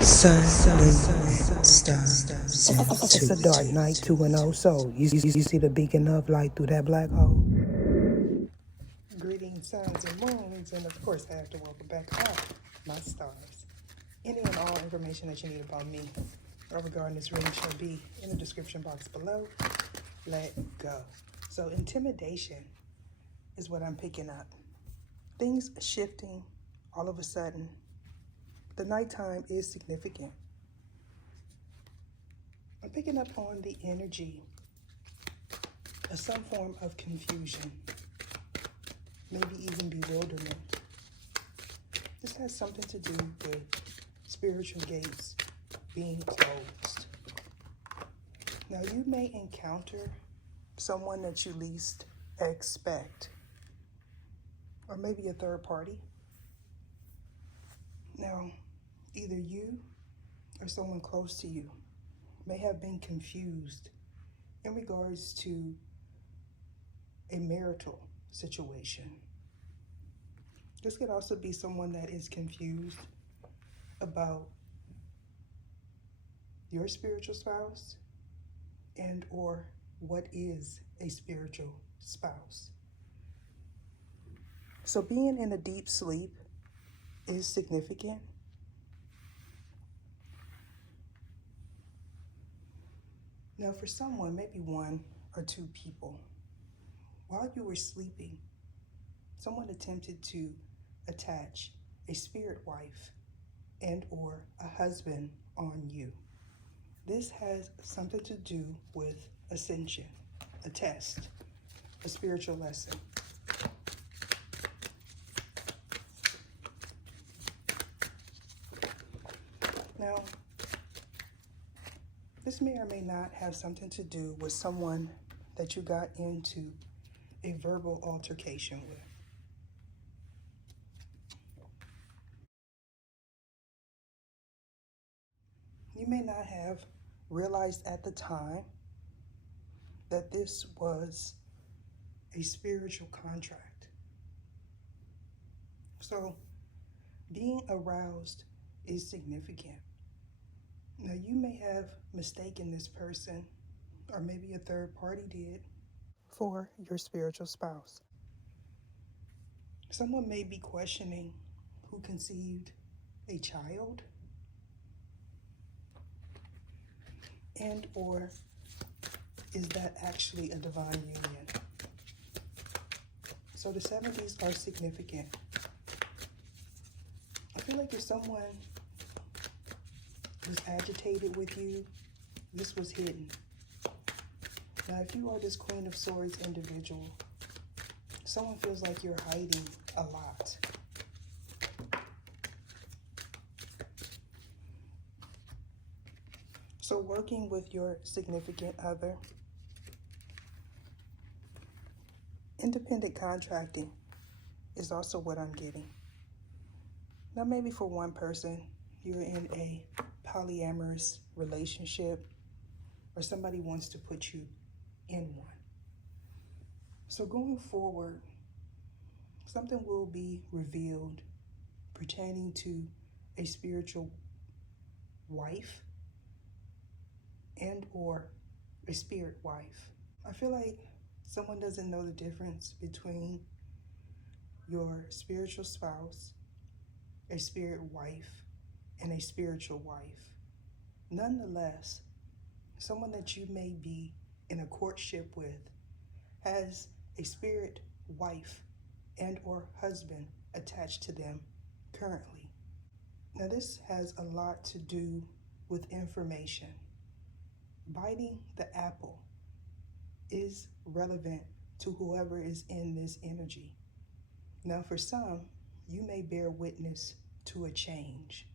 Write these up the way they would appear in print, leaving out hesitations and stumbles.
Sun, moon, stars. It's a dark night, 2-0. So, you see the beacon of light through that black hole? Greetings, suns and moons, and of course, I have to welcome back all my stars. Any and all information that you need about me or regarding this reading shall be in the description box below. Let go. So, intimidation is what I'm picking up. Things shifting all of a sudden. The nighttime is significant. I'm picking up on the energy of some form of confusion, maybe even bewilderment. This has something to do with spiritual gates being closed. Now, you may encounter someone that you least expect, or maybe a third party. Now, either you or someone close to you may have been confused in regards to a marital situation. This could also be someone that is confused about your spiritual spouse and or what is a spiritual spouse. So being in a deep sleep is significant. Now, for someone, maybe one or two people, while you were sleeping, someone attempted to attach a spirit wife and or a husband on you. This has something to do with ascension, a test, a spiritual lesson. Now, this may or may not have something to do with someone that you got into a verbal altercation with. You may not have realized at the time that this was a spiritual contract. So, being aroused is significant. Now, you may have mistaken this person, or maybe a third party did, for your spiritual spouse. Someone may be questioning who conceived a child and or is that actually a divine union? So the 70s are significant. I feel like if someone was agitated with you, this was hidden. Now, if you are this Queen of Swords individual, someone feels like you're hiding a lot. So working with your significant other, independent contracting is also what I'm getting. Now, maybe for one person, you're in a polyamorous relationship or somebody wants to put you in one. So going forward, something will be revealed pertaining to a spiritual wife and or a spirit wife. I feel like someone doesn't know the difference between your spiritual spouse, a spirit wife, and a spiritual wife. Nonetheless, someone that you may be in a courtship with has a spirit wife and or husband attached to them currently. Now, this has a lot to do with information. Biting the apple is relevant to whoever is in this energy. Now, for some, you may bear witness to a change.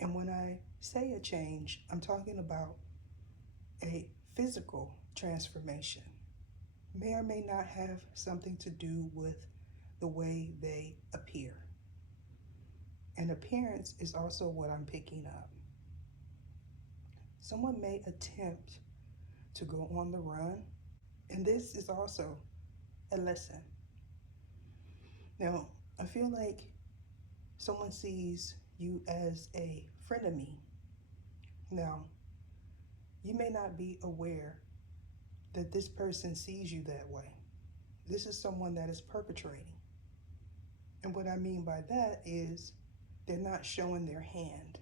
And when I say a change, I'm talking about a physical transformation. May or may not have something to do with the way they appear. And appearance is also what I'm picking up. Someone may attempt to go on the run, and this is also a lesson. Now, I feel like someone sees you as a frenemy. Now, you may not be aware that this person sees you that way. This is someone that is perpetrating. And what I mean by that is they're not showing their hand.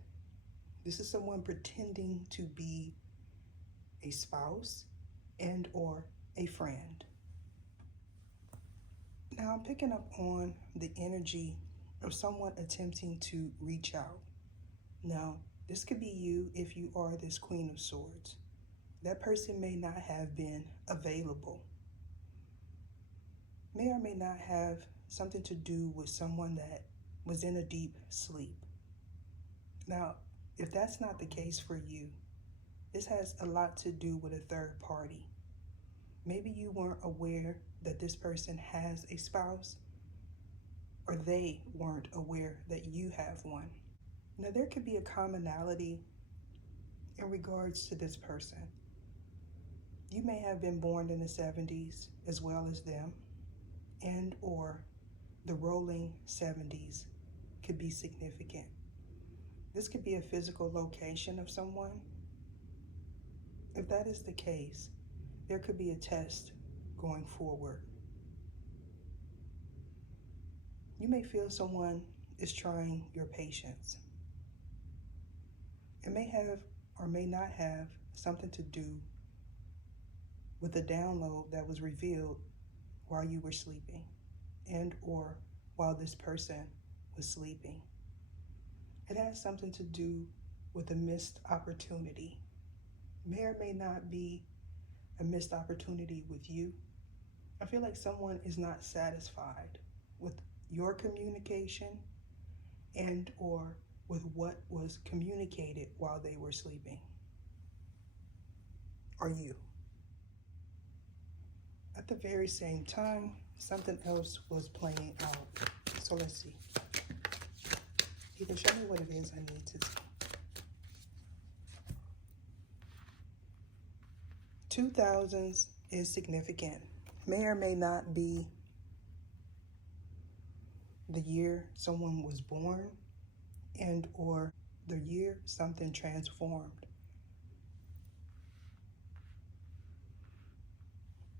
This is someone pretending to be a spouse and or a friend. Now I'm picking up on the energy of someone attempting to reach out. Now, this could be you if you are this Queen of Swords. That person may not have been available. May or may not have something to do with someone that was in a deep sleep. Now, if that's not the case for you, this has a lot to do with a third party. Maybe you weren't aware that this person has a spouse, or they weren't aware that you have one. Now, there could be a commonality in regards to this person. You may have been born in the 70s as well as them, and or the rolling 70s could be significant. This could be a physical location of someone. If that is the case, there could be a test going forward. You may feel someone is trying your patience. It may have or may not have something to do with the download that was revealed while you were sleeping and or while this person was sleeping. It has something to do with a missed opportunity. May or may not be a missed opportunity with you. I feel like someone is not satisfied with your communication and or with what was communicated while they were sleeping. Or you. At the very same time, something else was playing out. So let's see. Either show me what it is I need to see. 2000s is significant. May or may not be the year someone was born and or the year something transformed.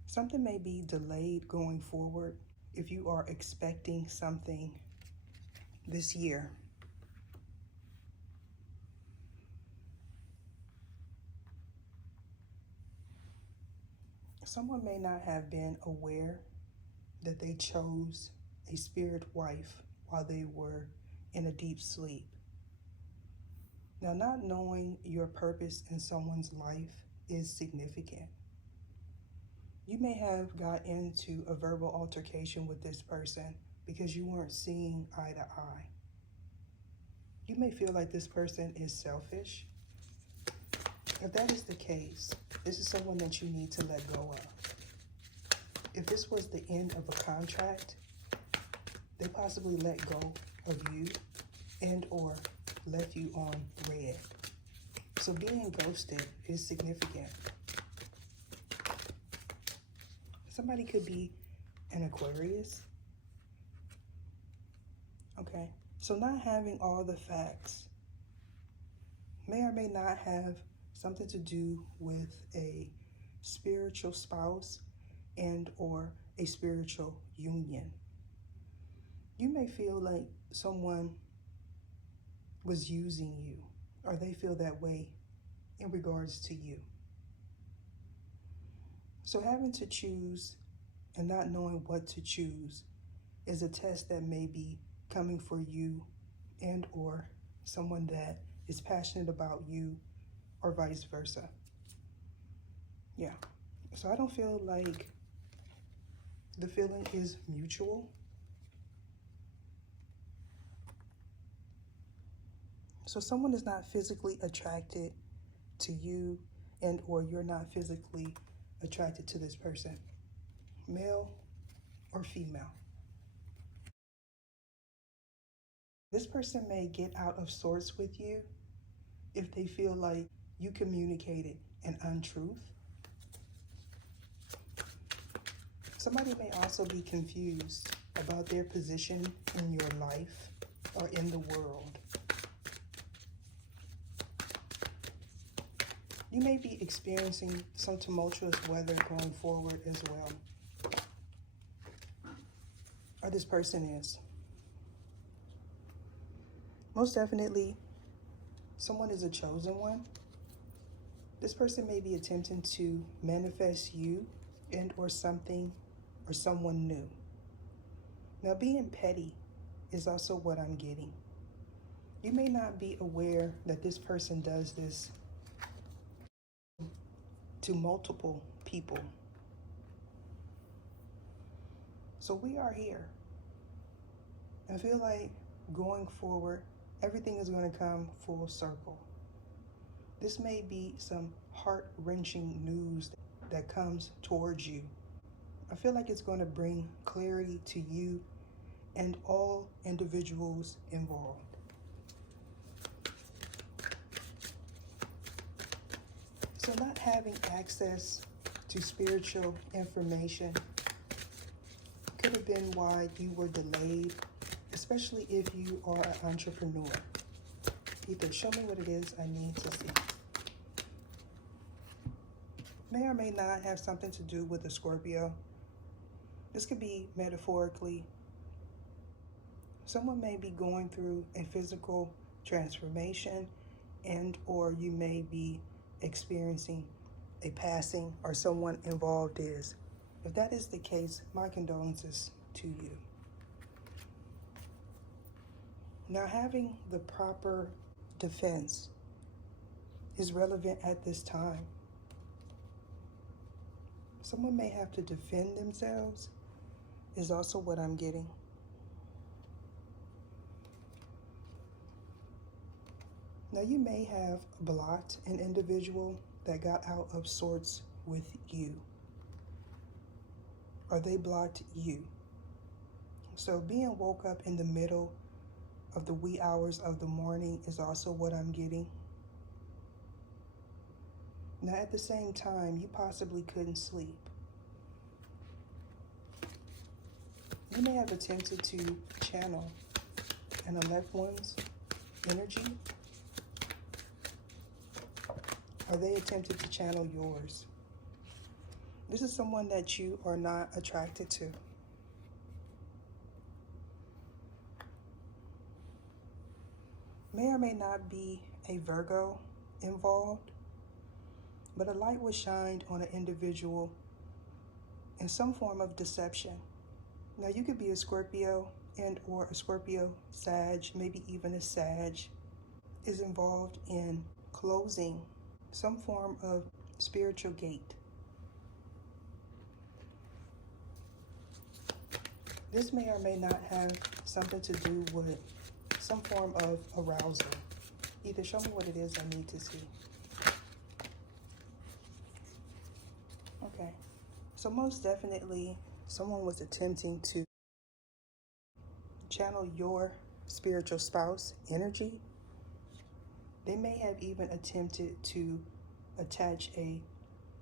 Something may be delayed going forward if you are expecting something this year. Someone may not have been aware that they chose a spirit wife while they were in a deep sleep. Now, not knowing your purpose in someone's life is significant. You may have got into a verbal altercation with this person because you weren't seeing eye to eye. You may feel like this person is selfish. If that is the case, this is someone that you need to let go of. If this was the end of a contract, they possibly let go of you and or left you on red. So being ghosted is significant. Somebody could be an Aquarius. Okay, so not having all the facts may or may not have something to do with a spiritual spouse and or a spiritual union. You may feel like someone was using you, or they feel that way in regards to you. So having to choose and not knowing what to choose is a test that may be coming for you and or someone that is passionate about you or vice versa. Yeah, so I don't feel like the feeling is mutual. So someone is not physically attracted to you and or you're not physically attracted to this person, male or female. This person may get out of sorts with you if they feel like you communicated an untruth. Somebody may also be confused about their position in your life or in the world. You may be experiencing some tumultuous weather going forward as well. Or this person is. Most definitely, someone is a chosen one. This person may be attempting to manifest you and or something or someone new. Now, being petty is also what I'm getting. You may not be aware that this person does this to multiple people. So we are here. I feel like going forward, everything is going to come full circle. This may be some heart-wrenching news that comes towards you. I feel like it's going to bring clarity to you and all individuals involved. So not having access to spiritual information could have been why you were delayed, especially if you are an entrepreneur. Either show me what it is I need to see. May or may not have something to do with a Scorpio. This could be metaphorically. Someone may be going through a physical transformation, and or you may be experiencing a passing, or someone involved is. If that is the case, my condolences to you. Now, having the proper defense is relevant at this time. Someone may have to defend themselves is also what I'm getting. Now, you may have blocked an individual that got out of sorts with you, or they blocked you. So being woke up in the middle of the wee hours of the morning is also what I'm getting. Now, at the same time, you possibly couldn't sleep. You may have attempted to channel an loved one's energy, or they attempted to channel yours. This is someone that you are not attracted to. May or may not be a Virgo involved, but a light was shined on an individual in some form of deception. Now, you could be a Scorpio and or a Scorpio Sag, maybe even a Sag, is involved in closing some form of spiritual gate. This may or may not have something to do with some form of arousal. Either show me what it is I need to see. Okay, so most definitely someone was attempting to channel your spiritual spouse energy. They may have even attempted to attach a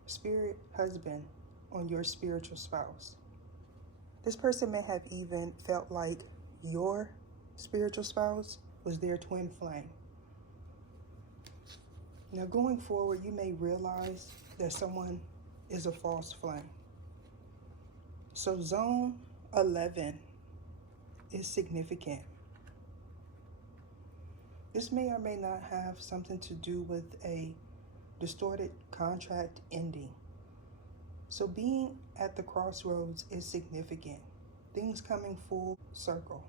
spirit husband on your spiritual spouse. This person may have even felt like your spiritual spouse was their twin flame. Now, going forward, you may realize that someone is a false flame. So zone 11 is significant. This may or may not have something to do with a distorted contract ending. So being at the crossroads is significant. Things coming full circle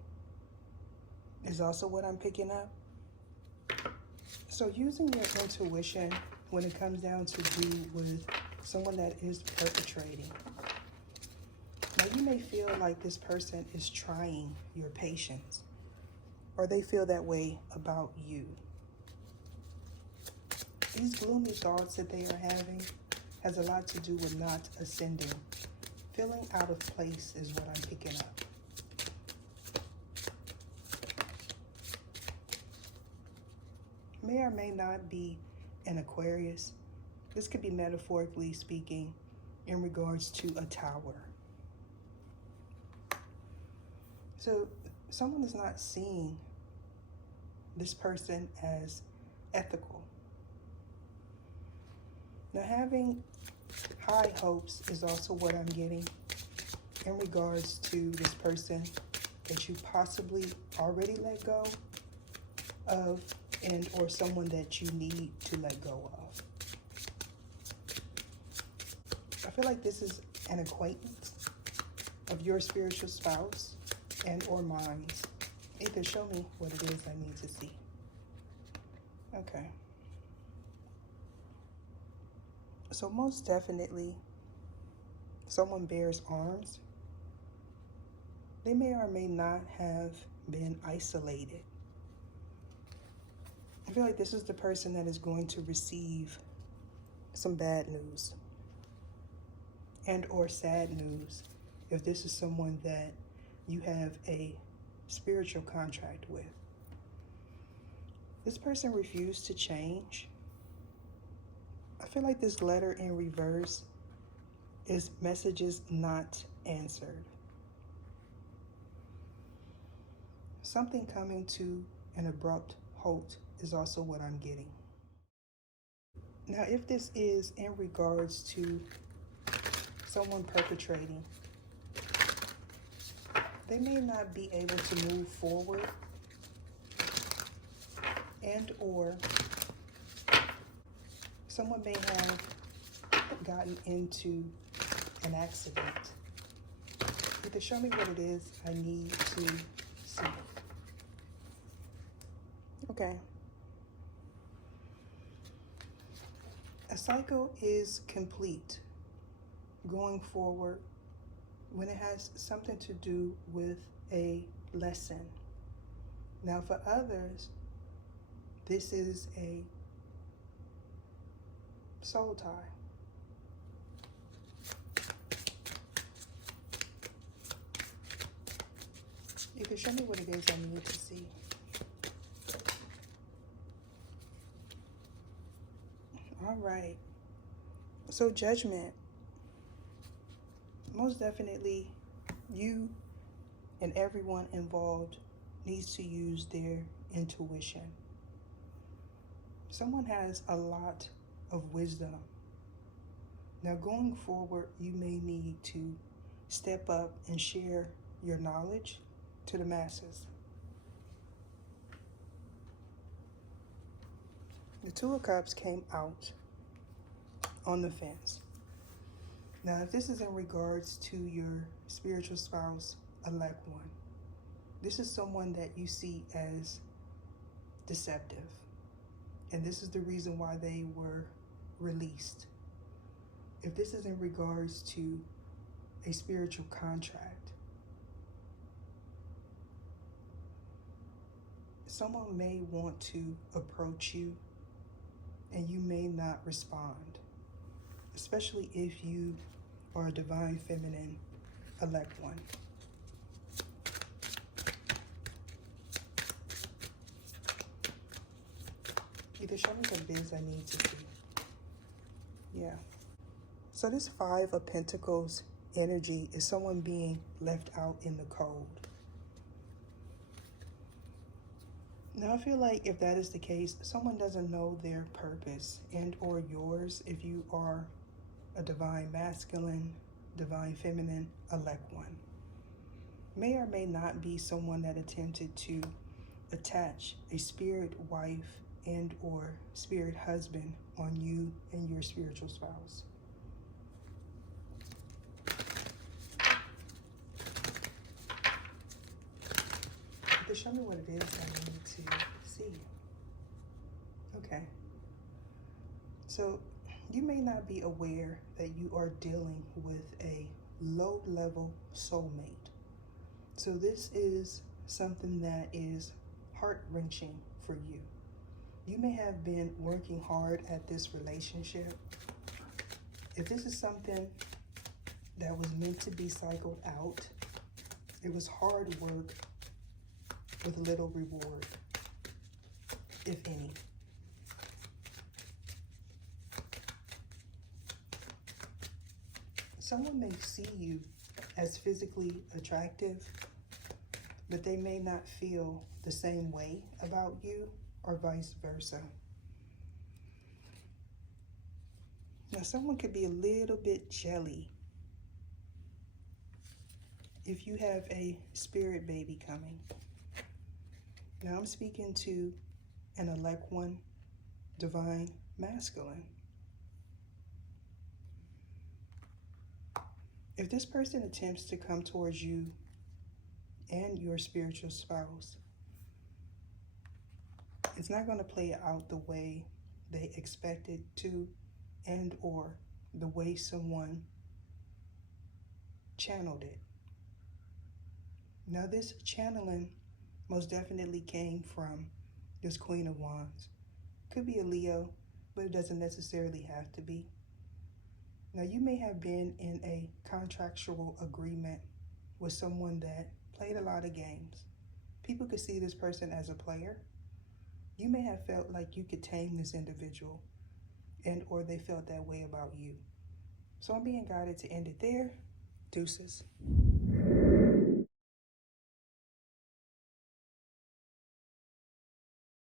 is also what I'm picking up. So using your intuition when it comes down to do with someone that is perpetrating. Now, you may feel like this person is trying your patience, or they feel that way about you. These gloomy thoughts that they are having has a lot to do with not ascending. Feeling out of place is what I'm picking up. May or may not be an Aquarius. This could be metaphorically speaking in regards to a tower. So someone is not seeing this person as ethical. Now, having high hopes is also what I'm getting in regards to this person that you possibly already let go of, and or someone that you need to let go of. I feel like this is an acquaintance of your spiritual spouse and or mine. Either show me what it is I need to see. Okay. So most definitely, someone bears arms. They may or may not have been isolated. I feel like this is the person that is going to receive some bad news and or sad news if this is someone that you have a spiritual contract with. This person refused to change. I feel like this letter in reverse is messages not answered. Something coming to an abrupt halt is also what I'm getting. Now, if this is in regards to someone perpetrating, they may not be able to move forward, and or someone may have gotten into an accident. Either show me what it is I need to see. Okay. A cycle is complete going forward when it has something to do with a lesson. Now, for others, this is a soul tie. You can show me what it is I need to see. All right. So judgment. Most definitely, you and everyone involved needs to use their intuition. Someone has a lot of wisdom. Now, going forward, you may need to step up and share your knowledge to the masses. The Two of Cups came out on the fence. Now, if this is in regards to your spiritual spouse, elect one, this is someone that you see as deceptive. And this is the reason why they were released. If this is in regards to a spiritual contract, someone may want to approach you and you may not respond, especially if you are a divine feminine elect one. Either show me what it is I need to see. Yeah. So this Five of Pentacles energy is someone being left out in the cold. Now, I feel like if that is the case, someone doesn't know their purpose and or yours if you are a divine masculine, divine feminine, elect one. May or may not be someone that attempted to attach a spirit wife and or spirit husband on you and your spiritual spouse. But show me what it is I need to see. Okay. So you may not be aware that you are dealing with a low-level soulmate. So this is something that is heart-wrenching for you. You may have been working hard at this relationship. If this is something that was meant to be cycled out, it was hard work with little reward, if any. Someone may see you as physically attractive, but they may not feel the same way about you, or vice versa. Now, someone could be a little bit jelly if you have a spirit baby coming. Now, I'm speaking to an elect one, divine masculine. If this person attempts to come towards you and your spiritual spouse, it's not going to play out the way they expected to, and or the way someone channeled it. Now, this channeling most definitely came from this Queen of Wands. Could be a Leo, but it doesn't necessarily have to be. Now, you may have been in a contractual agreement with someone that played a lot of games. People could see this person as a player. You may have felt like you could tame this individual, and or they felt that way about you. So I'm being guided to end it there. Deuces.